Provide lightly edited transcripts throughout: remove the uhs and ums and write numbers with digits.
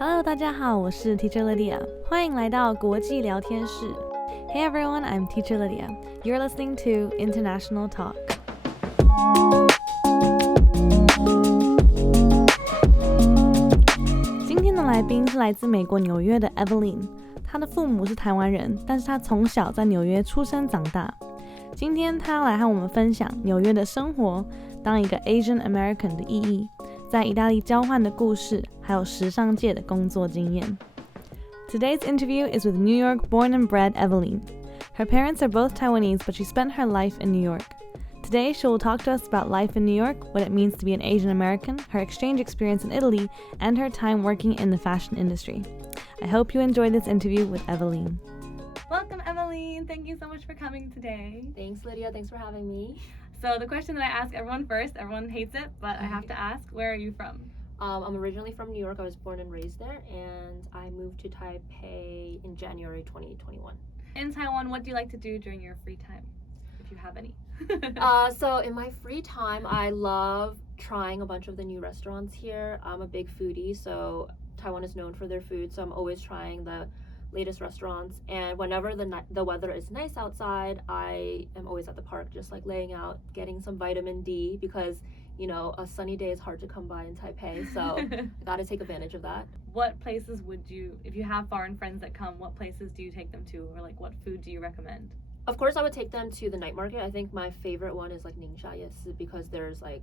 Hello， 大家好，我是 Teacher Lydia， 欢迎来到国际聊天室。Hey everyone, I'm Teacher Lydia. You're listening to International Talk. 今天的来宾是来自美国纽约的 Eveleen， 她的父母是台湾人，但是她从小在纽约出生长大。今天她要来和我们分享纽约的生活，当一个 Asian American 的意义，在意大利交换的故事，还有时尚界的工作经验。Today's interview is with New York born and bred Eveleen. Her parents are both Taiwanese, but she spent her life in New York. Today, she will talk to us about life in New York, what it means to be an Asian American, her exchange experience in Italy, and her time working in the fashion industry. I hope you enjoy this interview with Eveleen. Welcome, Eveleen. Thank you so much for coming today. Thanks, Lydia. Thanks for having me. So the question that I ask everyone first, everyone hates it, but I have to ask, where are you from? I'm originally from New York. I was born and raised there, and I moved to Taipei in January 2021. In Taiwan, what do you like to do during your free time, if you have any? So in my free time, I love trying a bunch of the new restaurants here. I'm a big foodie, so Taiwan is known for their food, so I'm always trying the latest restaurants. And whenever the weather is nice outside, I am always at the park, just like laying out, getting some vitamin D, because you know, a sunny day is hard to come by in Taipei, so I gotta take advantage of that. What places would you, if you have foreign friends that come, what places do you take them to, or like what food do you recommend? Of course, I would take them to the night market. I think my favorite one is like Ningxia, because there's like,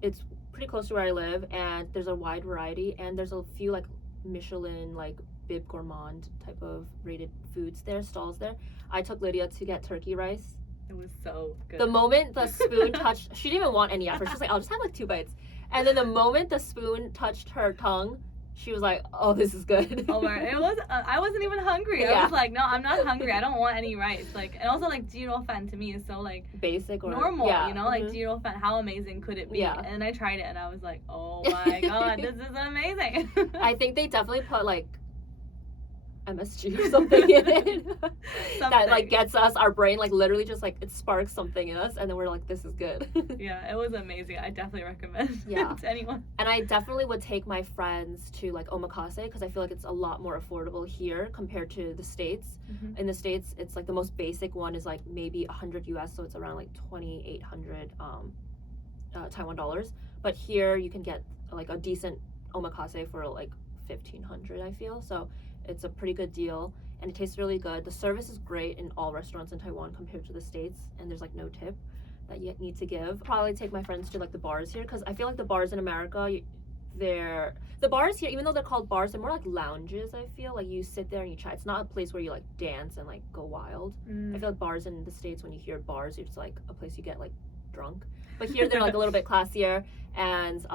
it's pretty close to where I live, and there's a wide variety, and there's a few like Michelin, like Bib Gourmand type of rated foods there, stalls there. I took Lydia to get turkey rice. It was so good. The moment the spoon touched, she didn't even want any effort. She was like, I'll just have like 2 bites. And then the moment the spoon touched her tongue, she was like, oh, this is good. Oh my, it was, I wasn't even hungry. Yeah. I was like, no, I'm not hungry. I don't want any rice. Like, and also like jiro fan to me is so like basic or normal, yeah. you know, like jiro fan, how amazing could it be? Yeah. And I tried it and I was like, oh my god, this is amazing. I think they definitely put like MSG or something in it that like gets us, our brain like literally just like it sparks something in us, and then we're like, this is good. Yeah, it was amazing. I definitely recommend it to anyone. And I definitely would take my friends to like omakase, because I feel like it's a lot more affordable here compared to the States. In the States, it's like the most basic one is like maybe 100 US, so it's around like 2,800 Taiwan dollars. But here you can get like a decent omakase for like 1,500, I feel. So it's a pretty good deal, and it tastes really good. The service is great in all restaurants in Taiwan compared to the States, and there's like no tip that you need to give. Probably take my friends to like the bars here, because I feel like the bars in America, the bars here, even though they're called bars, they're more like lounges. I feel like you sit there and you chat. It's not a place where you like dance and like go wild. I feel like bars in the States, when you hear bars, it's like a place you get like drunk. But here they're like a little bit classier, and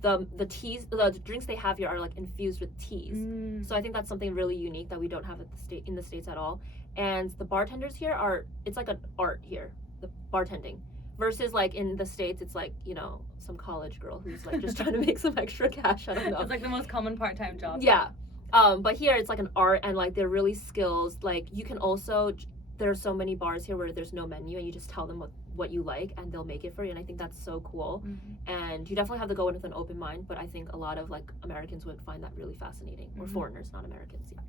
the teas, the drinks they have here are like infused with teas. So I think that's something really unique that we don't have in the States at all. And the bartenders here it's like an art here, the bartending, versus like in the States, it's like, you know, some college girl who's like just trying to make some extra cash. I don't know. It's like the most common part-time job. Yeah. But here it's like an art, and like they're really skills. Like you can also, there are so many bars here where there's no menu, and you just tell them what you like and they'll make it for you, and I think that's so cool. And you definitely have to go in with an open mind, but I think a lot of like Americans would find that really fascinating, or foreigners, not Americans. Yeah,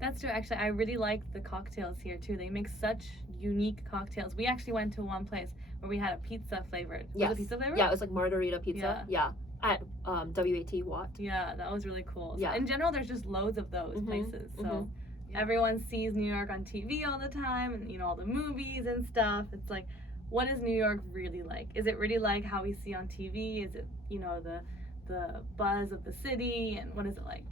that's true. Actually, I really like the cocktails here too. They make such unique cocktails. We actually went to one place where we had a pizza flavored. Yes. Was it pizza flavored? Yeah, it was like margarita pizza. Yeah. At WAT Watt. Yeah, that was really cool. Yeah. So in general, there's just loads of those places. So everyone sees New York on TV all the time, and you know, all the movies and stuff. It's like, what is New York really like? Is it really like how we see on TV? Is it, you know, the buzz of the city, and what is it like?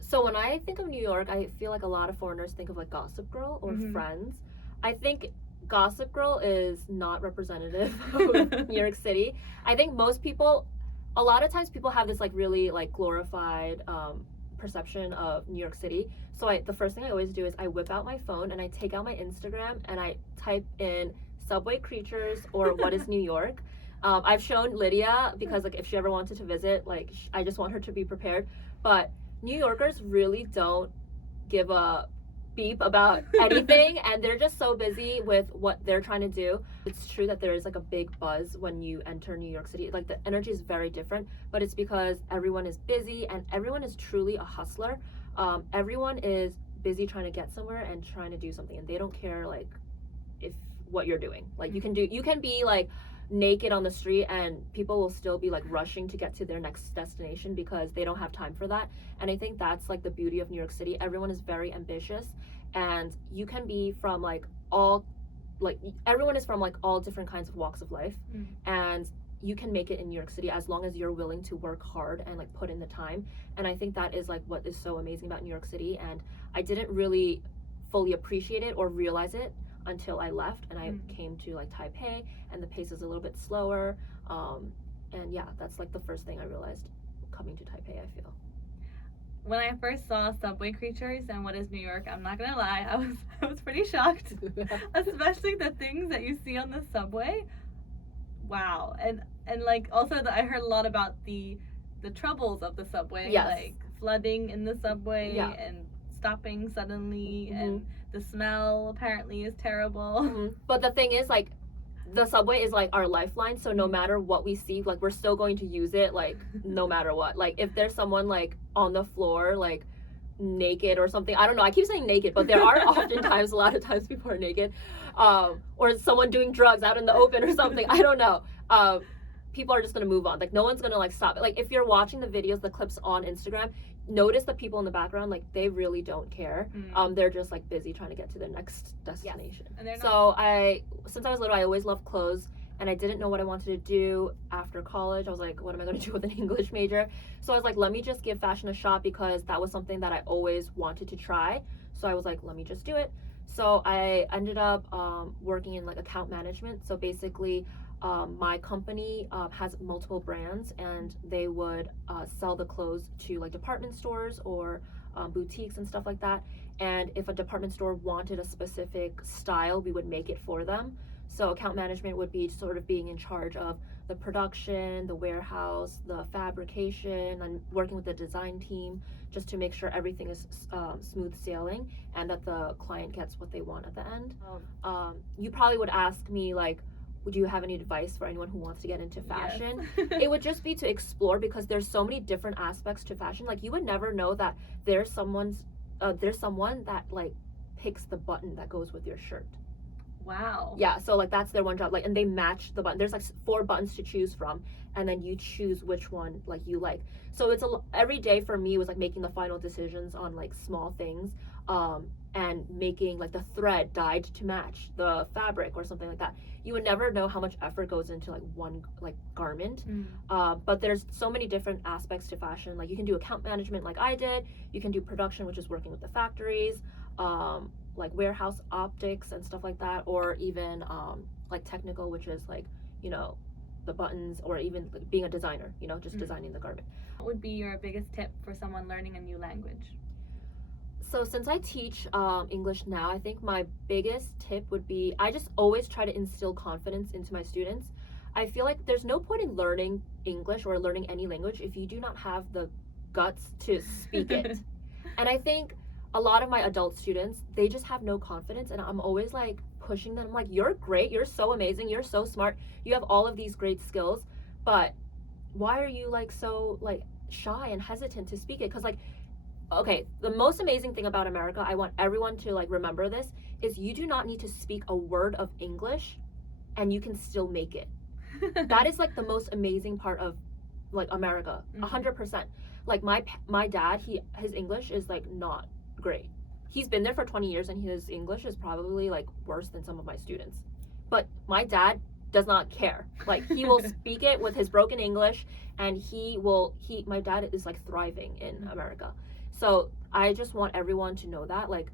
So when I think of New York, I feel like a lot of foreigners think of like Gossip Girl or Friends. I think Gossip Girl is not representative of New York City. I think most people, a lot of times people have this like really like glorified perception of New York City. So the first thing I always do is I whip out my phone and I take out my Instagram and I type in subway creatures or what is New York. I've shown Lydia, because like if she ever wanted to visit, like I just want her to be prepared. But New Yorkers really don't give a beep about anything, and they're just so busy with what they're trying to do. It's true that there is like a big buzz when you enter New York City. Like the energy is very different, but it's because everyone is busy and everyone is truly a hustler. Everyone is busy trying to get somewhere and trying to do something, and they don't care like if what you're doing. Like you can be like naked on the street and people will still be like rushing to get to their next destination because they don't have time for that. And I think that's like the beauty of New York City. Everyone is very ambitious, and you can be from like everyone is from like all different kinds of walks of life, and you can make it in New York City as long as you're willing to work hard and like put in the time. And I think that is like what is so amazing about New York City, and I didn't really fully appreciate it or realize it until I left and I came to like Taipei, and the pace is a little bit slower, and yeah, that's like the first thing I realized coming to Taipei. I feel when I first saw Subway Creatures and What is New York, I'm not gonna lie, I was pretty shocked. Especially the things that you see on the subway. Wow. And like also I heard a lot about the troubles of the subway, like flooding in the subway and stopping suddenly, and the smell apparently is terrible. But the thing is, like, the subway is like our lifeline, so no matter what we see, like, we're still going to use it, like, no matter what. Like, if there's someone like on the floor, like naked or something, I don't know, I keep saying naked, but there are oftentimes, a lot of times people are naked, or someone doing drugs out in the open or something, I don't know. People are just gonna move on. Like, no one's gonna like stop it. Like, if you're watching the videos, the clips on Instagram, notice the people in the background, like, they really don't care. They're just like busy trying to get to their next destination. And they're not... So since I was little, I always loved clothes, and I didn't know what I wanted to do after college. I was like, what am I going to do with an English major? So I was like, let me just give fashion a shot, because that was something that I always wanted to try. So I was like, let me just do it. So I ended up working in like account management. So basically, my company has multiple brands, and they would sell the clothes to like department stores or boutiques and stuff like that. And if a department store wanted a specific style, we would make it for them. So account management would be sort of being in charge of the production, the warehouse, the fabrication, and working with the design team just to make sure everything is smooth sailing and that the client gets what they want at the end. You probably would ask me like, would you have any advice for anyone who wants to get into fashion? Yes. It would just be to explore, because there's so many different aspects to fashion. Like, you would never know that there's someone that like picks the button that goes with your shirt. Wow. Yeah, so like that's their one job. Like, and they match the button. There's like 4 buttons to choose from, and then you choose which one like you like. So it's every day for me was like making the final decisions on like small things, and making like the thread dyed to match the fabric or something like that. You would never know how much effort goes into like one like garment. But there's so many different aspects to fashion. Like, you can do account management like I did. You can do production, which is working with the factories, like warehouse optics and stuff like that, or even like technical, which is like, you know, the buttons, or even like being a designer, you know, just designing the garment. What would be your biggest tip for someone learning a new language? So since I teach English now, I think my biggest tip would be, I just always try to instill confidence into my students. I feel like there's no point in learning English or learning any language if you do not have the guts to speak it. And I think a lot of my adult students, they just have no confidence, and I'm always like pushing them. I'm like, you're great, you're so amazing, you're so smart, you have all of these great skills, but why are you like so like shy and hesitant to speak it? Because like, okay, the most amazing thing about America, I want everyone to like remember this, is you do not need to speak a word of English and you can still make it. That is like the most amazing part of like America, 100%. Like my dad, his English is like not great. He's been there for 20 years and his English is probably like worse than some of my students. But my dad does not care. Like, he will speak it with his broken English, and my dad is like thriving in America. So I just want everyone to know that, like,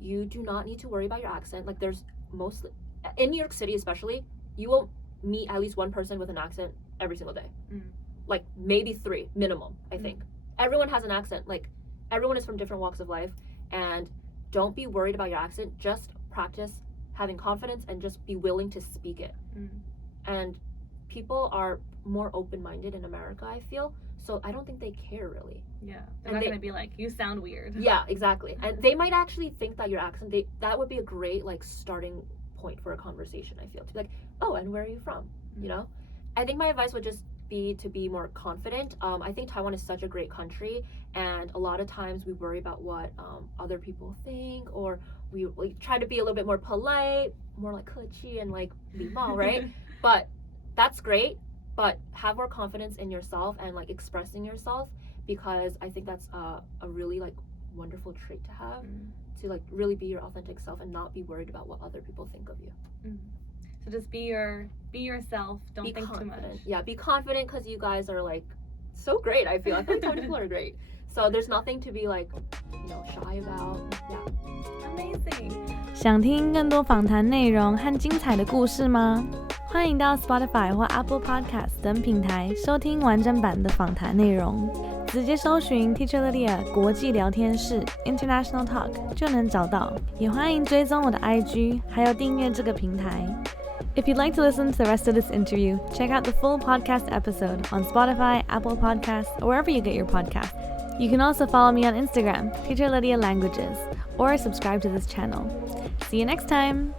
you do not need to worry about your accent. Like, there's mostly, in New York City especially, you will meet at least one person with an accent every single day. Like, maybe 3 minimum, I think. Everyone has an accent. Like, everyone is from different walks of life, and don't be worried about your accent. Just practice having confidence and just be willing to speak it. And people are more open-minded in America, I feel. So I don't think they care really. Yeah, they're not gonna be like, you sound weird. Yeah, exactly. And they might actually think that your accent, that would be a great like starting point for a conversation, I feel. To be like, oh, and where are you from? You know? I think my advice would just be to be more confident. I think Taiwan is such a great country, and a lot of times we worry about what other people think, or we try to be a little bit more polite, more like 客气 and like 礼貌, right? But that's great, but have more confidence in yourself and like expressing yourself, because I think that's a really like wonderful trait to have, to like really be your authentic self and not be worried about what other people think of you. So just be yourself, don't think confident. Too much. Yeah, be confident, because you guys are like so great. I feel like Taiwanese people are great, so there's nothing to be like, you know, shy about. Yeah, amazing. 想听更多访谈内容和精彩的故事吗？欢迎到 Spotify 或 Apple Podcast 等平台收听完整版的访谈内容，直接搜寻 Teacher Lydia 国际聊天室 International Talk 就能找到。也欢迎追踪我的 IG， 还有订阅这个平台。If you'd like to listen to the rest of this interview, check out the full podcast episode on Spotify, Apple Podcasts, or wherever you get your podcasts. You can also follow me on Instagram, Teacher Lydia Languages, or subscribe to this channel. See you next time!